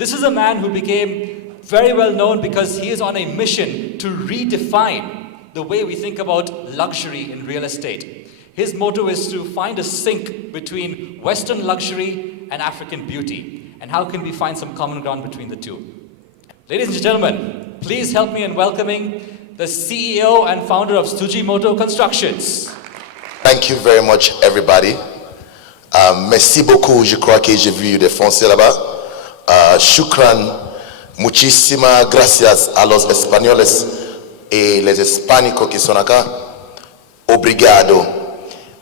This is a man who became very well known because he is on a mission to redefine the way we think about luxury in real estate. His motto is to find a sync between Western luxury and African beauty. And how can we find some common ground between the two? Ladies and gentlemen, please help me in welcoming the CEO and founder of Sujimoto Constructions. Thank you very much, everybody. Merci beaucoup, je crois que j'ai vu des Français là-bas. Shukran, muchísimas gracias a los españoles y les hispánicos que son acá. Obrigado.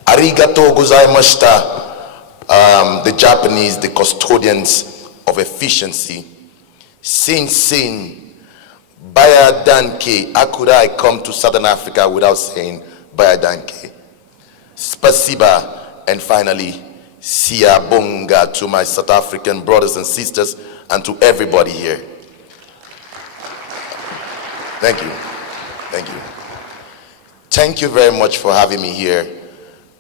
Arigato gozaimashita. The Japanese, the custodians of efficiency. Sin, Baya Danke. How could I come to Southern Africa without saying Baya Danke? Spasiba. And finally, Siyabonga to my South African brothers and sisters and to everybody here. Thank you. Thank you. Thank you very much for having me here.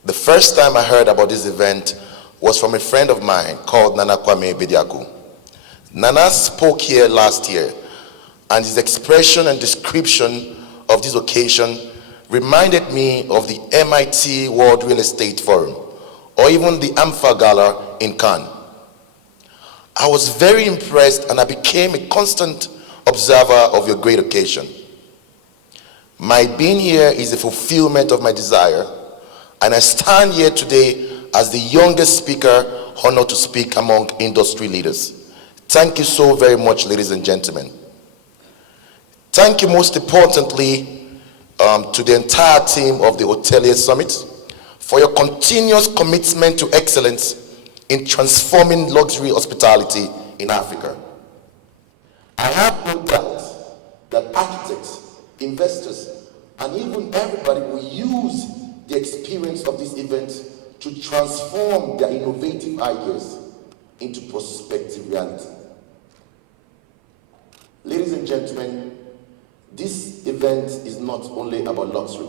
The first time I heard about this event was from a friend of mine called Nana Kwame Bediako. Nana spoke here last year, and his expression and description of this occasion reminded me of the MIT World Real Estate Forum, or even the AMFA Gala in Cannes. I was very impressed, and I became a constant observer of your great occasion. My being here is a fulfillment of my desire, and I stand here today as the youngest speaker honored to speak among industry leaders. Thank you so very much, ladies and gentlemen. Thank you most importantly to the entire team of the Hotelier Summit for your continuous commitment to excellence in transforming luxury hospitality in Africa. I have no doubt that architects, investors, and even everybody will use the experience of this event to transform their innovative ideas into prospective reality. Ladies and gentlemen, this event is not only about luxury.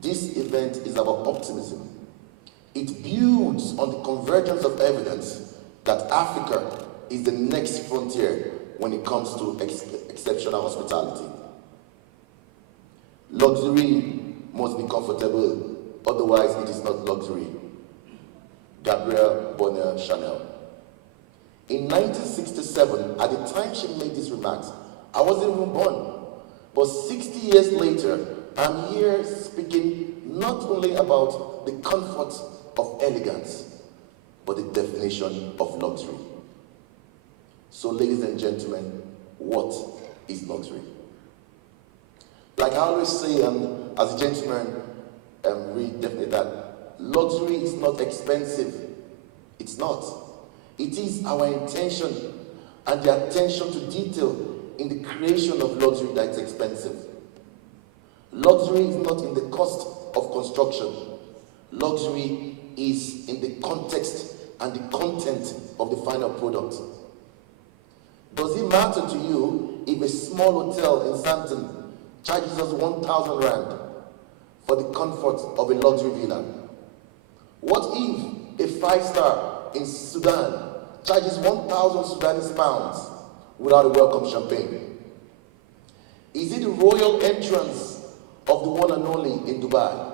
This event is about optimism. It builds on the convergence of evidence that Africa is the next frontier when it comes to exceptional hospitality. Luxury must be comfortable, otherwise it is not luxury. Gabrielle Bonner Chanel. In 1967, at the time she made these remarks, I wasn't even born. But 60 years later, I'm here speaking not only about the comfort of elegance, but the definition of luxury. So ladies and gentlemen, what is luxury? Like I always say, as a gentleman, read definitely that luxury is not expensive. It's not. It is our intention and the attention to detail in the creation of luxury that is expensive. Luxury is not in the cost of construction. Luxury is in the context and the content of the final product. Does it matter to you if a small hotel in Sandton charges us 1,000 Rand for the comfort of a luxury villa? What if a 5-star in Sudan charges 1,000 Sudanese pounds without a welcome champagne? Is it the royal entrance of the one and only in Dubai?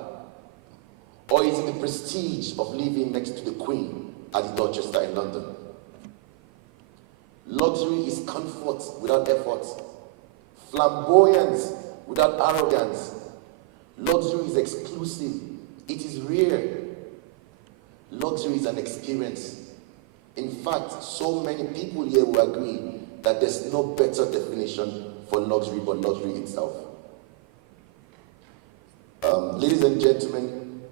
Or is it the prestige of living next to the Queen at the Dorchester in London? Luxury is comfort without effort, flamboyance without arrogance. Luxury is exclusive. It is rare. Luxury is an experience. In fact, so many people here will agree that there's no better definition for luxury but luxury itself. Ladies and gentlemen,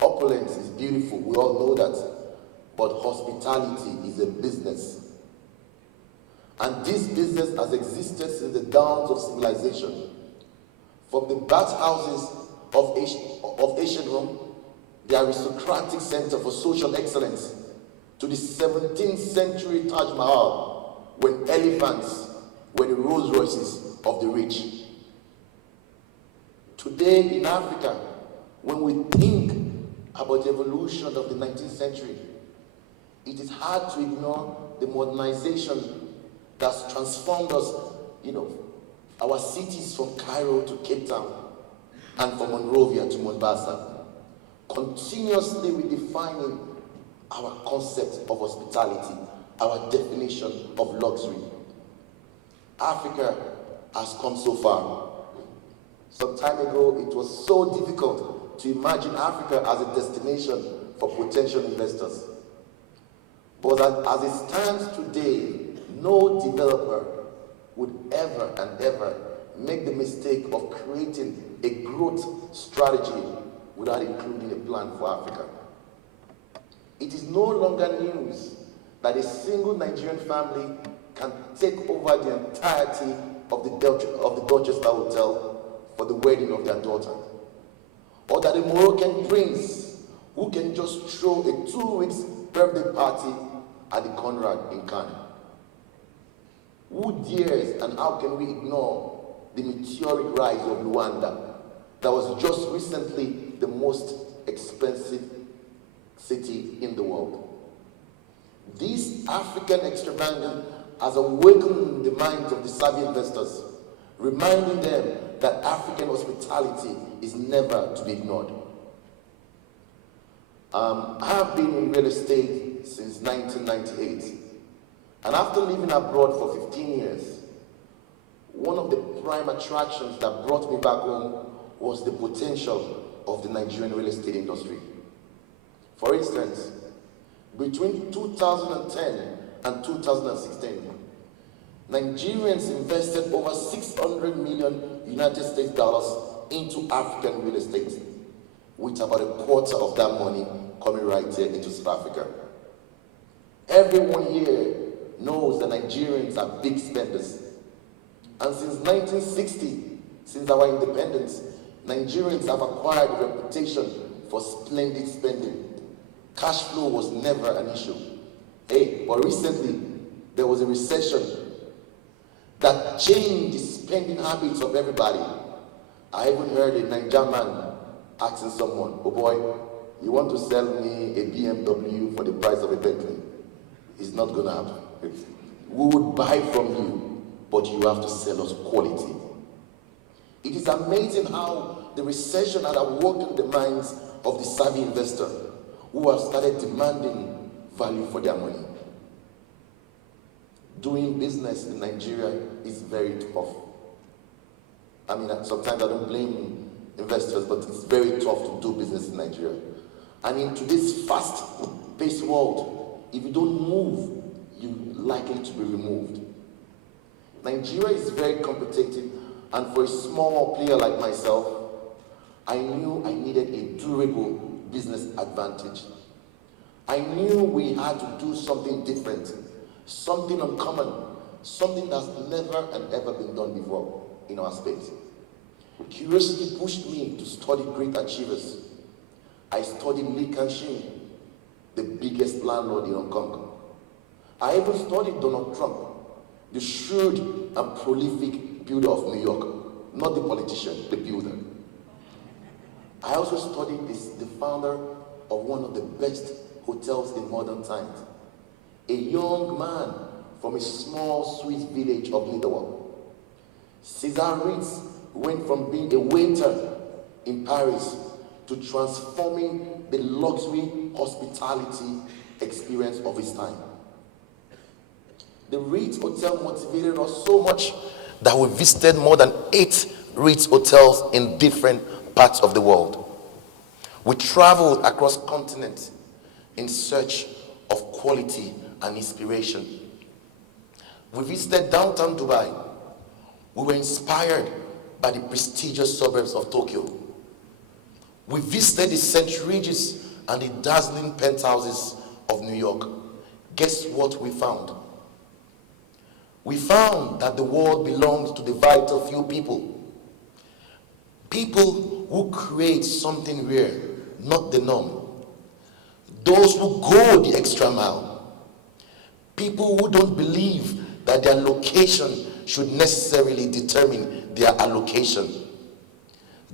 opulence is beautiful. We all know that. But hospitality is a business. And this business has existed since the dawns of civilization. From the bathhouses of ancient Rome, the aristocratic center for social excellence, to the 17th century Taj Mahal, when elephants were the Rolls Royces of the rich. Today in Africa, when we think about the evolution of the 19th century, it is hard to ignore the modernization that's transformed us, our cities from Cairo to Cape Town and from Monrovia to Mombasa, continuously redefining our concept of hospitality, our definition of luxury. Africa has come so far. Some time ago, it was so difficult to imagine Africa as a destination for potential investors. But as it stands today, no developer would ever and ever make the mistake of creating a growth strategy without including a plan for Africa. It is no longer news that a single Nigerian family can take over the entirety of the Dorchester Hotel for the wedding of their daughter, or that a Moroccan prince who can just throw a 2-week birthday party at the Conrad in Cannes. Who dares and how can we ignore the meteoric rise of Luanda that was just recently the most expensive city in the world? This African extravagance has awakened the minds of the savvy investors, reminding them that African hospitality is never to be ignored. I have been in real estate since 1998, and after living abroad for 15 years, one of the prime attractions that brought me back home was the potential of the Nigerian real estate industry. For instance, between 2010 and 2016, Nigerians invested over $600 million United States dollars into African real estate, with about a quarter of that money coming right here into South Africa. Everyone here knows that Nigerians are big spenders. And since 1960, since our independence, Nigerians have acquired a reputation for splendid spending. Cash flow was never an issue. But recently, there was a recession that changed the spending habits of everybody. I even heard a Nigerian man asking someone, "Oh boy, you want to sell me a BMW for the price of a Bentley?" It's not going to happen. We would buy from you, but you have to sell us quality. It is amazing how the recession had awoken the minds of the savvy investor who have started demanding value for their money. Doing business in Nigeria is very tough. I mean, sometimes I don't blame investors, but it's very tough to do business in Nigeria. And in today's fast-paced world, if you don't move, you're likely to be removed. Nigeria is very competitive, and for a small player like myself, I knew I needed a durable business advantage. I knew we had to do something different, something uncommon, something that's never and ever been done before in our space. Curiosity pushed me to study great achievers. I studied Lee Kan-shing, the biggest landlord in Hong Kong. I even studied Donald Trump, the shrewd and prolific builder of New York, not the politician, the builder. I also studied the founder of one of the best hotels in modern times, a young man from a small Swiss village of Lederwall. Cesar Ritz went from being a waiter in Paris to transforming the luxury hospitality experience of his time. The Ritz Hotel motivated us so much that we visited more than 8 Ritz hotels in different parts of the world. We traveled across continents in search of quality and inspiration. We visited downtown Dubai. We were inspired by the prestigious suburbs of Tokyo. We visited the St. Regis and the dazzling penthouses of New York. Guess what we found? We found that the world belongs to the vital few people. People who create something rare, not the norm. Those who go the extra mile. People who don't believe that their location should necessarily determine their allocation.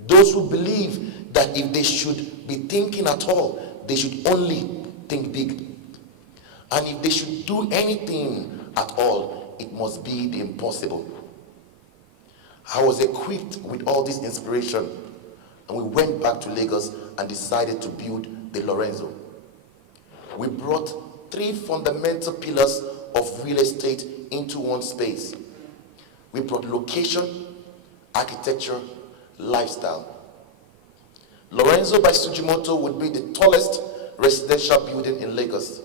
Those who believe that if they should be thinking at all, they should only think big. And if they should do anything at all, it must be the impossible. I was equipped with all this inspiration, and we went back to Lagos and decided to build the Lorenzo. We brought 3 fundamental pillars of real estate into one space. We brought location, architecture, lifestyle. Lorenzo by Sujimoto would be the tallest residential building in Lagos,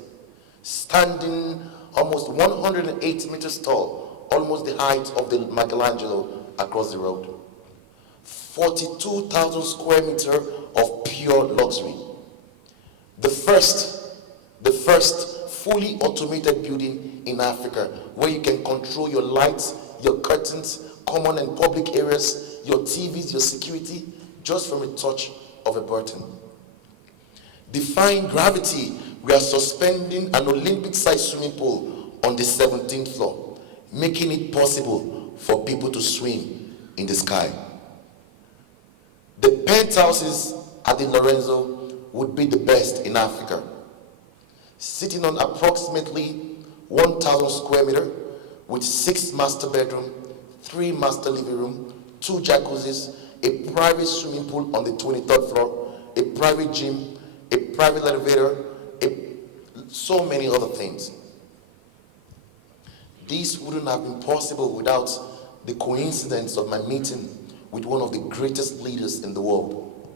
standing almost 108 meters tall, almost the height of the Michelangelo across the road. 42,000 square meters of pure luxury. The first fully automated building in Africa, where you can control your lights, your curtains, common and public areas, your TVs, your security, just from a touch of a button. Defying gravity, we are suspending an Olympic-sized swimming pool on the 17th floor, making it possible for people to swim in the sky. The penthouses at the Lorenzo would be the best in Africa, sitting on approximately 1,000 square meters with 6 master bedrooms, 3 master living rooms, 2 jacuzzis, a private swimming pool on the 23rd floor, a private gym, a private elevator, so many other things. This wouldn't have been possible without the coincidence of my meeting with one of the greatest leaders in the world.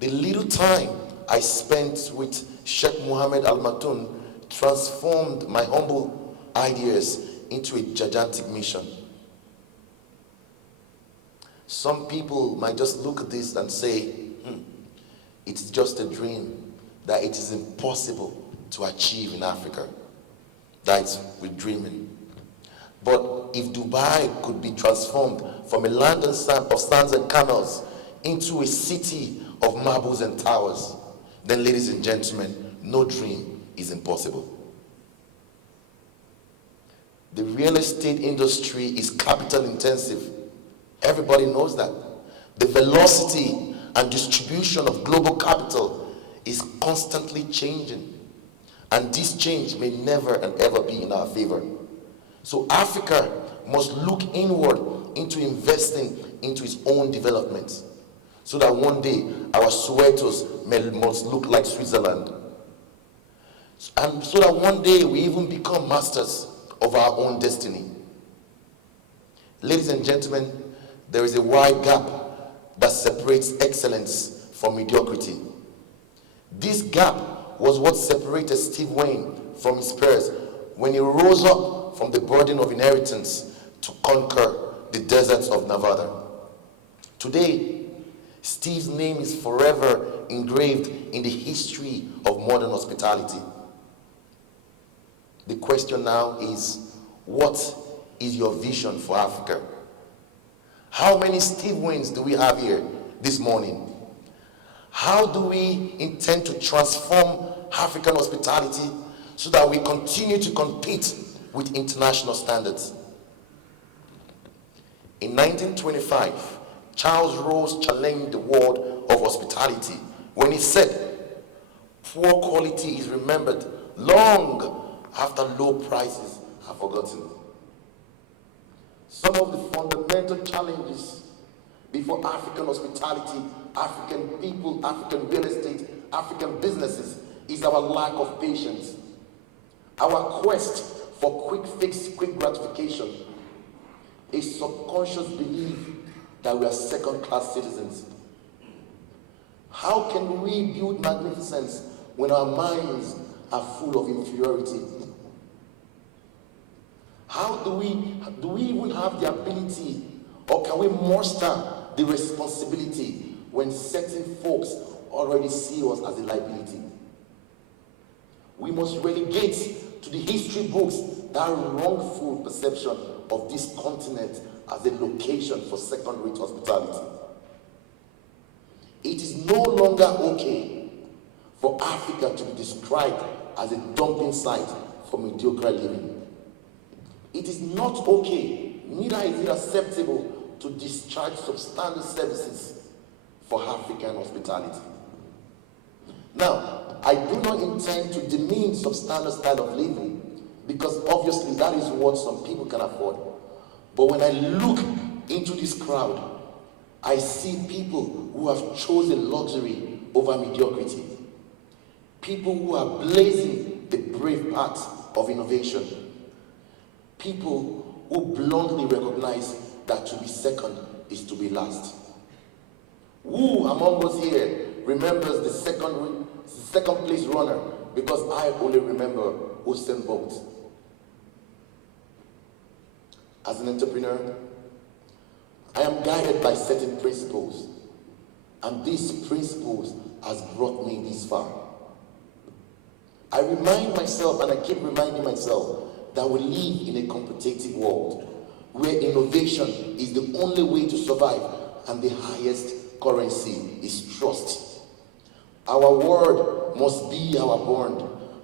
The little time I spent with Sheikh Mohammed Al Maktoum transformed my humble ideas into a gigantic mission. Some people might just look at this and say, it's just a dream, that it is impossible to achieve in Africa. That's with dreaming. But if Dubai could be transformed from a land of sands and canals into a city of marbles and towers, then, ladies and gentlemen, no dream is impossible. The real estate industry is capital intensive. Everybody knows that. The velocity and distribution of global capital is constantly changing. And this change may never and ever be in our favor. So Africa must look inward into investing into its own development, so that one day our Sowetos must look like Switzerland. And so that one day we even become masters of our own destiny. Ladies and gentlemen, there is a wide gap that separates excellence from mediocrity. This gap was what separated Steve Wayne from his peers when he rose up from the burden of inheritance to conquer the deserts of Nevada. Today, Steve's name is forever engraved in the history of modern hospitality. The question now is, what is your vision for Africa? How many Steve Waynes do we have here this morning? How do we intend to transform African hospitality so that we continue to compete with international standards? In 1925, Charles Rose challenged the world of hospitality when he said, "Poor quality is remembered long after low prices are forgotten." Some of the fundamental challenges before African hospitality, African people, African real estate, African businesses is our lack of patience, our quest for quick fix, quick gratification, a subconscious belief that we are second-class citizens. How can we build magnificence when our minds are full of inferiority? How do we even have the ability, or can we muster the responsibility when certain folks already see us as a liability? We must relegate to the history books that wrongful perception of this continent as a location for second-rate hospitality. It is no longer okay for Africa to be described as a dumping site for mediocre living. It is not okay, neither is it acceptable to discharge substandard services for African hospitality. Now, I do not intend to demean substandard style of living, because obviously that is what some people can afford. But when I look into this crowd, I see people who have chosen luxury over mediocrity. People who are blazing the brave path of innovation. People who bluntly recognize that to be second is to be last. Who among us here remembers the second place runner? Because I only remember Usain Bolt. As an entrepreneur, I am guided by certain principles, and these principles has brought me this far. I remind myself, and I keep reminding myself, that we live in a competitive world where innovation is the only way to survive, and the highest currency is trust. Our word must be our bond,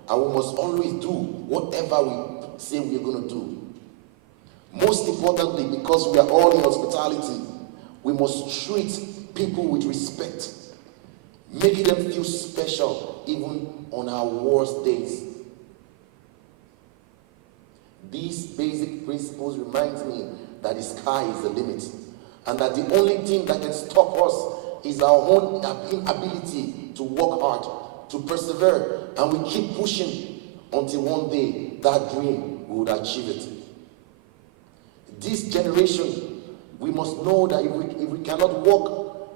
and we must always do whatever we say we are going to do. Most importantly, because we are all in hospitality, we must treat people with respect, making them feel special even on our worst days. These basic principles remind me that the sky is the limit, and that the only thing that can stop us is our own inability to work hard, to persevere, and we keep pushing until one day that dream we would achieve it. This generation, we must know that if we cannot walk,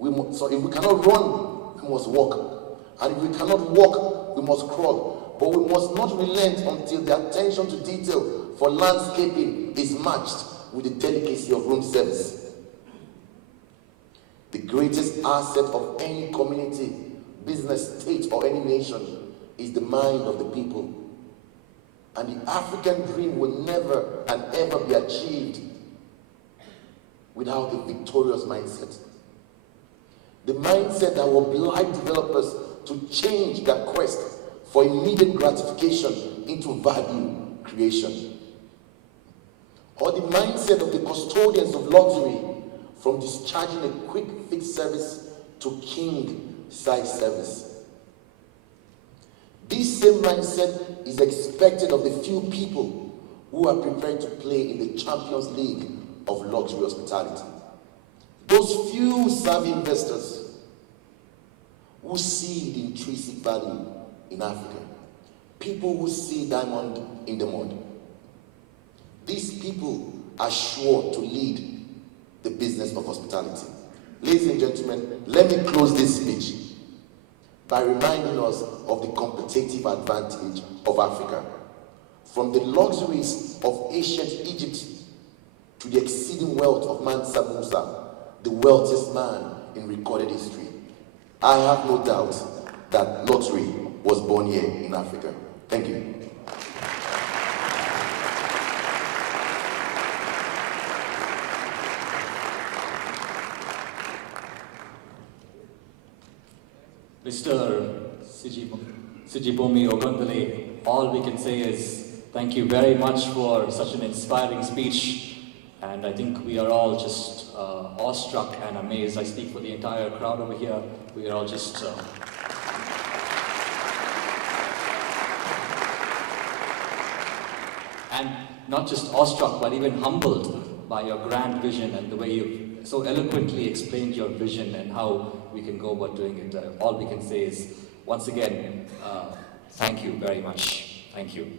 if we cannot run, we must walk. And if we cannot walk, we must crawl. But we must not relent until the attention to detail for landscaping is matched with the delicacy of room service. The greatest asset of any community, business, state, or any nation is the mind of the people. And the African dream will never and ever be achieved without a victorious mindset. The mindset that will oblige developers to change their quest for immediate gratification into value creation. Or the mindset of the custodians of luxury from discharging a quick fixed service to king-size service. This same mindset is expected of the few people who are prepared to play in the Champions League of luxury hospitality. Those few savvy investors who see the intrinsic value in Africa. People who see diamond in the mud. These people are sure to lead the business of hospitality. Ladies and gentlemen, let me close this speech by reminding us of the competitive advantage of Africa. From the luxuries of ancient Egypt to the exceeding wealth of Mansa Musa, the wealthiest man in recorded history. I have no doubt that luxury was born here in Africa. Thank you. Mr. Sijibomi Ogundele, all we can say is thank you very much for such an inspiring speech, and I think we are all just awestruck and amazed. I speak for the entire crowd over here. We are all just and not just awestruck, but even humbled by your grand vision and the way you've so eloquently explained your vision and how we can go about doing it. All we can say is, once again, thank you very much. Thank you.